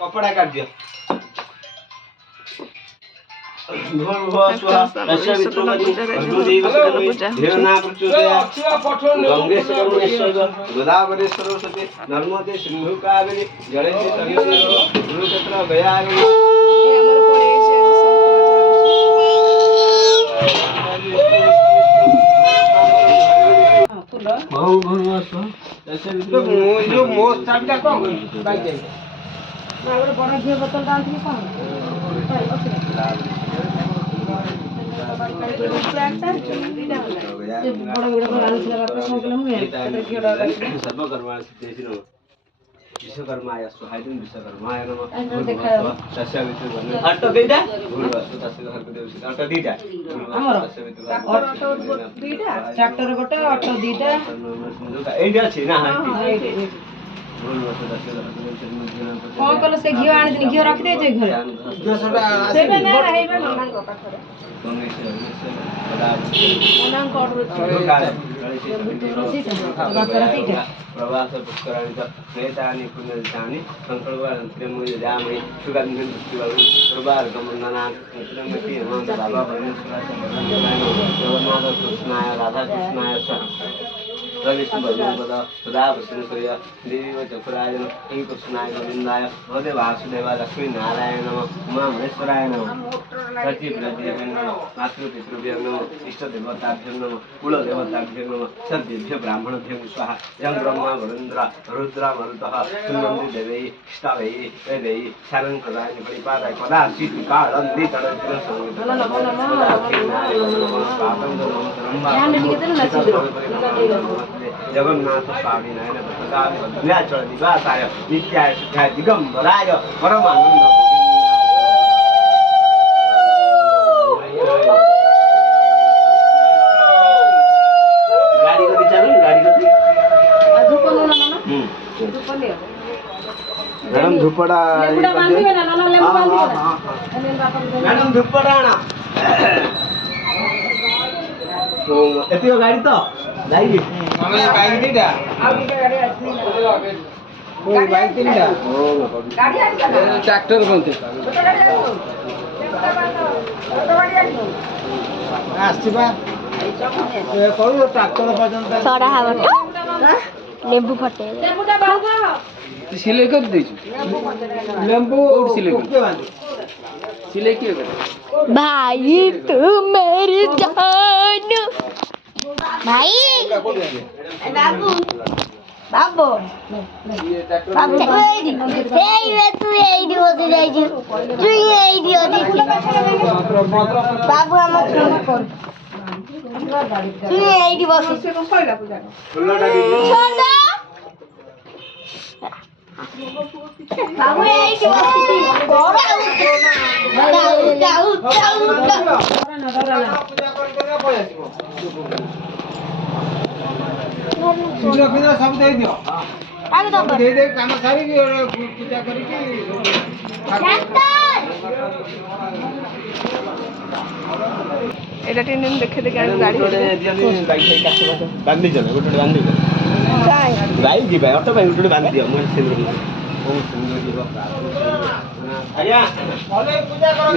कपड़ा काट दियो गोदावरी सरस्वती नर्मदे सिंधु कावेरी जलेशि कुरुक्षेत्र गयावरी जो मो चाबिटा कौन बाइक जाए ना बड़ा बड़ा घी बोतल डाल दिए कौन विश्वकर्मा सुहाइदिन विश्वकर्माय नमः अट्ट दुईटा अट्ट दुईटा ट्रैक्टर गोटे ऑटो दुईटा एइटा अछि ना कौन कल से घी आनी दिन घी रख दे जे घर सेटा ना हेबे नंगा पाखरे नंगा ऑर्डर प्रवास पुष्कराणि नेतानि पुण्यजानि संकल्पं मुजामि सुगन्धिं पुष्टिवलं प्रवार गमनानां श्रीमती हेमंत बाबा परमेश्वराय जगन्नाथ कृष्णाय राधा कृष्णाय रविशुभदा सदा वसुंधराय देवी चतुराय श्री कृष्णाय गोविंदाय भगवते वासुदेवाय लक्ष्मी नारायण नमः उमा महेश्वराय नमः सती प्रदेव्यो नमः मातृपितृभ्यो नमः इष्ट देवताभ्यो नमः कुल देवताभ्यो नमः सद्येभ्यो ब्राह्मणभ्यो स्वाहा यं ब्रह्मा वरुन्द्र रुद्र मरुतः सुनन्दी देवै इष्टावै देवै शरणं प्रदाय परिपादाय पदा सिद्धि कालन्दी तडतिन संगीत जगन्नाथ स्वामी नयन प्रदाचल निवासाय नित्याय सुखाय दिगंबराय परमानंद गाड़ी को चलो गाड़ी को धूप लो ना ना धूप ले मैडम धुपड़ा लेबुड़ा बांधिबे ना ना लेबु बांधिबे मैडम धुपड़ा ना तो एतियो गाड़ी तो जाइए हमें बाइक दीटा आ दीटा गाड़ी आछनी ना कोई बाइक तीनटा गाड़ी आछी ना ट्रैक्टर कोनते छोटा गाड़ी आछी छोटा गाड़ी आछी आस्तिबा ए करू ट्रैक्टर पर्यंत सड़ा हवा लेबू फटे लेबुटा बांध सिलाई कर देछु लेंबू सिलाई सिलाई किए कर भाई तू मेरी जान भाई बाबू बाबू बाबू तू एइडी बसी जाइछु तू एइडी अदिछि बाबू हम तू एइडी बसी सइला पूजा फुल्लटा दे छोड़ा बाबू एइडी बसी जाऊ पूजा करके ना पय आसीबो पूजा बिना सब दे दियो आगे तो दे दे काम सारी की पूजा करी की এটা তিন দিন দেখে দেখে আমি গাড়ি बाइक से काछ बांधी जने गोटे बांधी যাই बाइक जी भाई ऑटो बाइक गोटे बांधी दियो मोर सिंदूर ओ सिंदूर जीवा आज्ञा भले पूजा करो